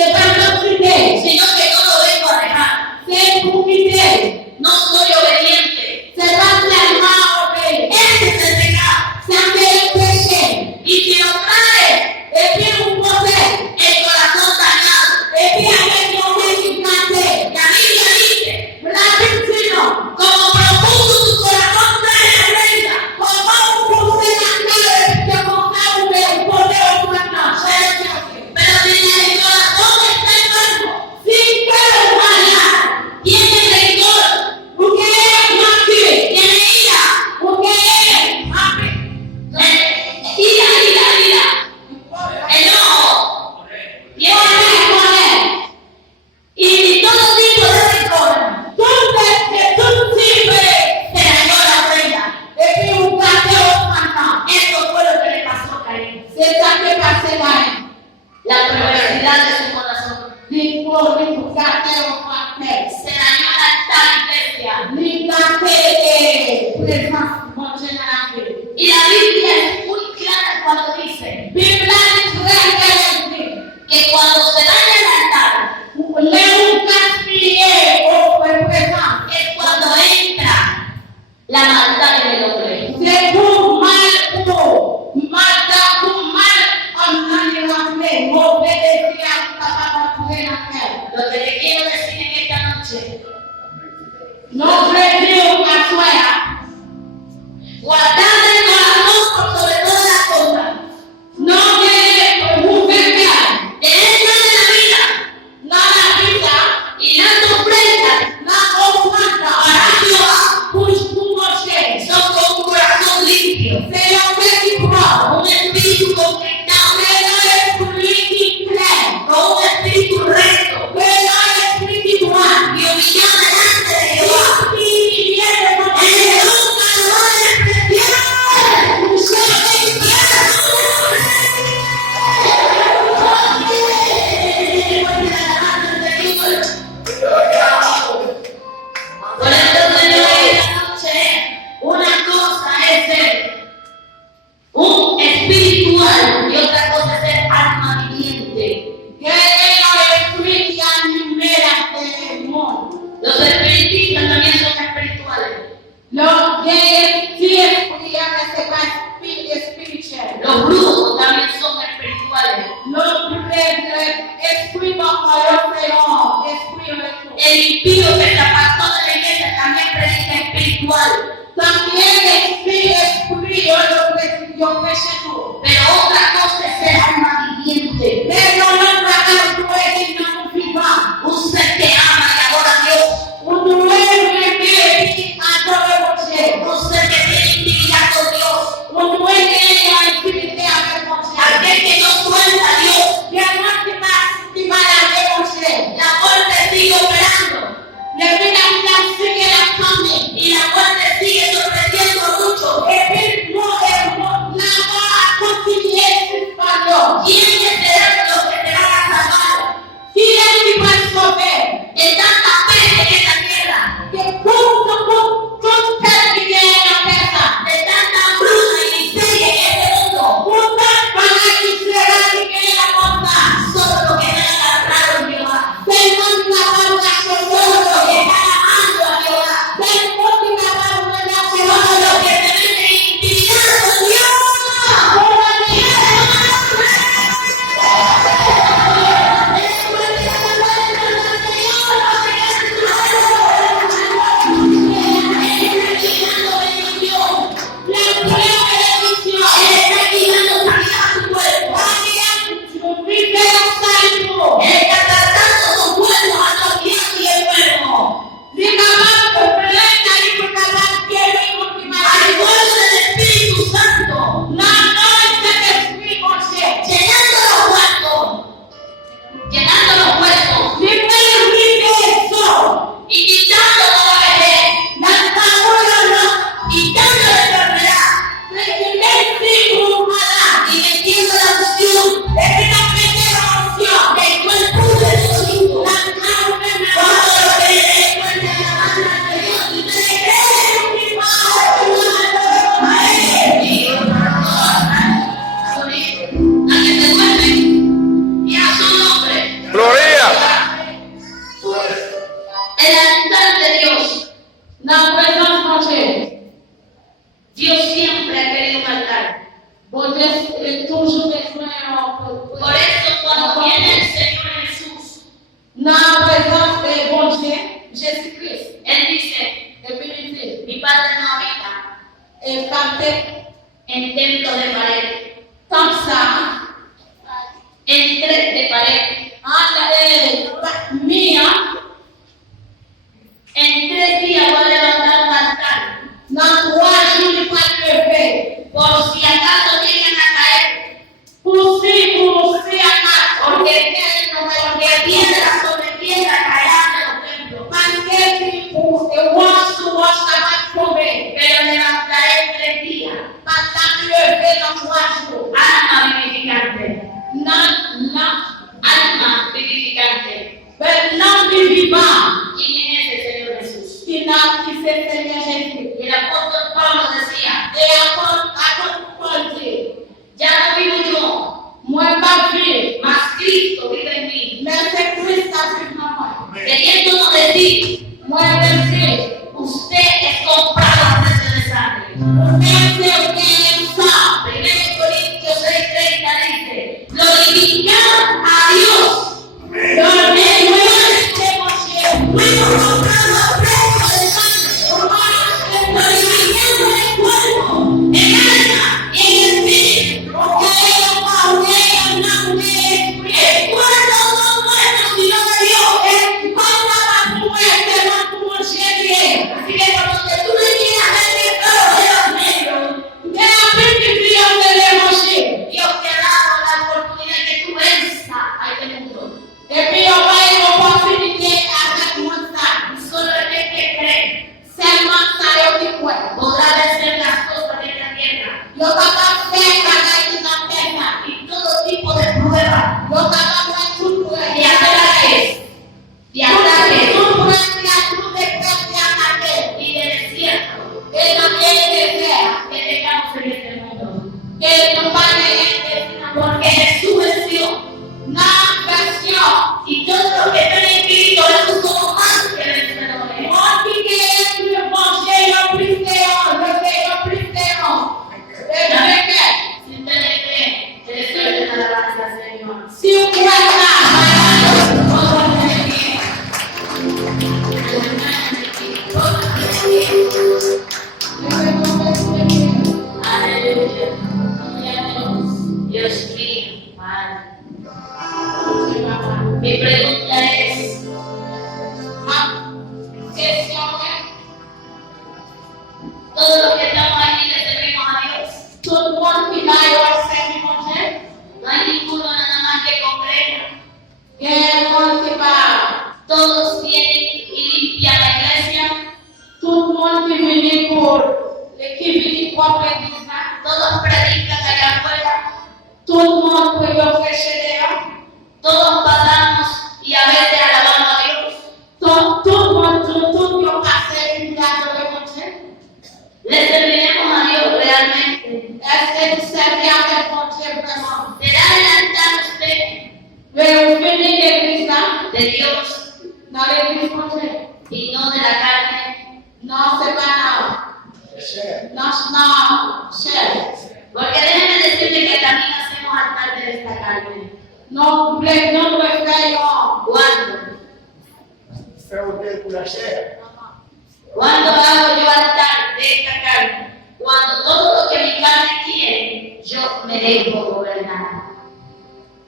c'est pas l'autorité, sino que no lo vengo a dejar. c'est pour quitter. No soy obediente. C'est pas seulement obéir. Ese es el pecado. C'est le péché. Y si nos trae Et puis vous posez. el corazón dañado, Et puis avec nos mains qui plantent. la Biblia dice, La Bible dit non. como profundo tu corazón trae la ofrenda, Comment vous posez la terre que mon frère vous posez au maintenant. pero si el corazón está enfermo, Si que le voilà, tiene rencor, vous gagnez manqué, tiene ira, vous gagnez hambre. ira, enojo, tiene y todo tipo de rencor, Tout type se dañó la ofrenda. et puis vous gardez au maintenant. Esto fue lo que le pasó a Caín. C'est ça qui est passé là. La perversidad de su corazón. Il faut vous garder au maintenant. Se dañó el altar, iglesia. Liberté et présence mon Dieu dans la vie. Y la Biblia es muy clara cuando dice Bible est très claire. que cuando se daña el altar Les vous gaspillez au présent. es cuando entra la maldad en el hombre. C'est pour mal pour mal en environnement, mauvais désir capable de trouver la terre. Lo que te quiero decir en esta noche, Notre Dieu à soi, guardad el corazón por sobre todas las cosas. non que vous verrez Dentro de la vida dans la vie, y las ofrendas dans l'offrande, para Jehová pour manger. son con un corazón limpio, C'est un petit propre, un espíritu conquistado, c'est l'esprit qui plaît, con un espíritu recto c'est l'esprit qui droit, y humillado delante de Jehová. qui vient de En notre Jesús, valor especial. Por eso, Señor, esta noche, una cosa es ser un espiritual y otra cosa es ser alma viviente. Quel est l'esprit qui anime la monde? Los espiritistas también son espirituales. Le esprit avec ses pas spirituel. Los brujos también son espirituales. L'esprit parfois esprit El impío que se apartó de la iglesia también predica espiritual. también esprit yo péché tout. Pero otra cosa es ser alma viviente. Pero no para que no vivant. Un ser que ama y adora a Dios. Un duele que adore Dieu. Un ser que tiene intimidad con Dios. Un duele que a intimité avec Dieu. Aquel que no suelta a Dios. Il y a moi qui m'a lavé Dieu. La muerte sigue operando. Le vida sigue la fame. Y la muerte sigue sorprendiendo mucho. Et puis, la mort a continué en templo de pared, comme ça, entre de pared, en 3 días voy a levantar un altar, dans 3 jours, il va lever. por si acaso llegan a caer, Pour si à porque piedra sobre piedra caerán de los templos, parce que pour the wash to wash, ça va tomber. pero levantaré en 3 días. Parce que lever dans 3 jours. Alma vivificante, alma vivificante. L'homme du vivant ¿Quién es el Señor Jesús? qui s'est Seigneur Jésus. Y el apóstol Pablo decía, Et apôtre Paul dit, ya no vivo yo, moi pas vivre, mas Cristo vive en mí. mais c'est Christ qui vit en moi. Queriéndonos decir, Moi je suis. usted es comprado a precio de sangre. Mais c'est bien ça. 1 Corintios 6:30 dice, glorificar a Dios. Dans les nuages de mon Dieu. Fuimos comprados a precio de sangre. Glorificando el cuerpo, el alma y el espíritu. El cuerpo no muerto sino de Dios. Así que cuando tú le quieras ver todo de los negros, Dios te ha dado la oportunidad que tú venzas a este mundo. Et puis, on va une opportunité avec moi ça. Solo el que cree Seulement ça, il dit quoi? podrá vencer las cosas de esta tierra Yo capable de faire bagaille dans la terre. y todo tipo de pruebas, Yo capable de tout pour de ataques, y de desiertos que tengamos en este mundo. Porque Jesús venció y todo lo que está en Cristo es como más que vencedores. Si ustedes creen, se les suelten alabanza al Señor. Si vous croyez Aleluya. Dios mío, Padre. Mi pregunta es, todos los que estamos aquí le servimos a Dios. tout le monde qui va y avoir servi mon Dieu, No hay ninguno nada más que congrega. il y a un monde qui va, Todos vienen y limpian la iglesia. tout le monde qui vient pour l'équipe du propre église, Todos predican allá afuera. tout le monde peut y offrir dehors, Todos pasamos y a veces alabamos a Dios. tout le monde, tout le passé une date de mon Dieu. Le serviremos a Dios realmente. Est-ce que vous servez avec mon Dieu vraiment? ¿Será adelantar usted Mais vous venez l'église là, de Dios dans l'église mon Dieu. y no de la carne? Non, c'est pas non, cher. Porque déjenme decirle que también hacemos altar de esta carne. Non, nous réveillons. ¿Cuándo? Faire autel pour la chair. ¿Cuándo hago yo altar de esta carne? Cuando todo lo que mi carne quiere, yo me dejo gobernar.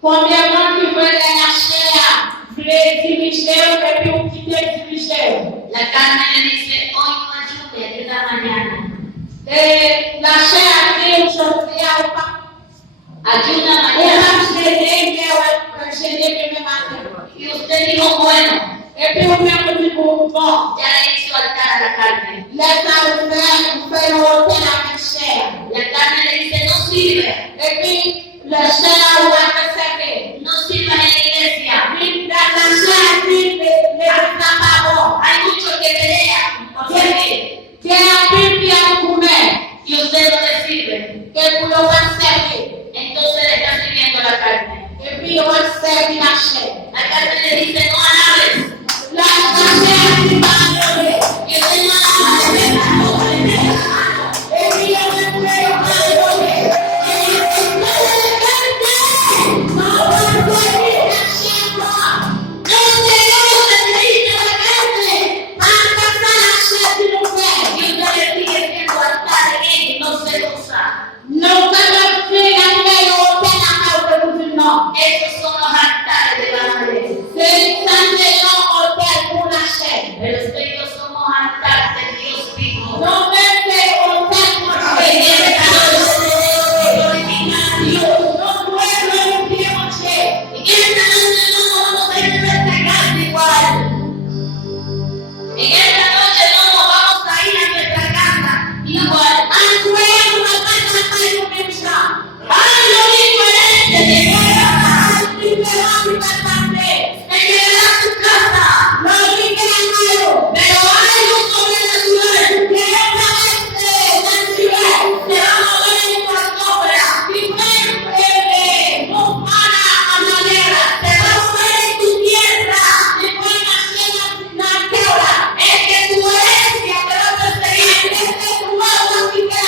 Premièrement, qui veut la chair, voulait diriger, et puis on quitte diriger. La carne le dice, hoy no ayude, ayuda mañana. Et la chair dit aujourd'hui, Ayuda on mañana. va gêner demain matin. Y usted dijo, bueno, Et puis on vient me dire, bon, ya le hizo altar a la carne. laisse-la faire ôter la chair. La carne le dice, no sirve. Et puis, la chair va te servir. No sirve en la iglesia. La chair dit, les tabacs. Hay muchos que pelean por servir. Que la Bible a comer, Y usted no le sirve. que vous le va servir. Entonces le está sirviendo la carne. Et puis on va servir la chair. La carne le dice, no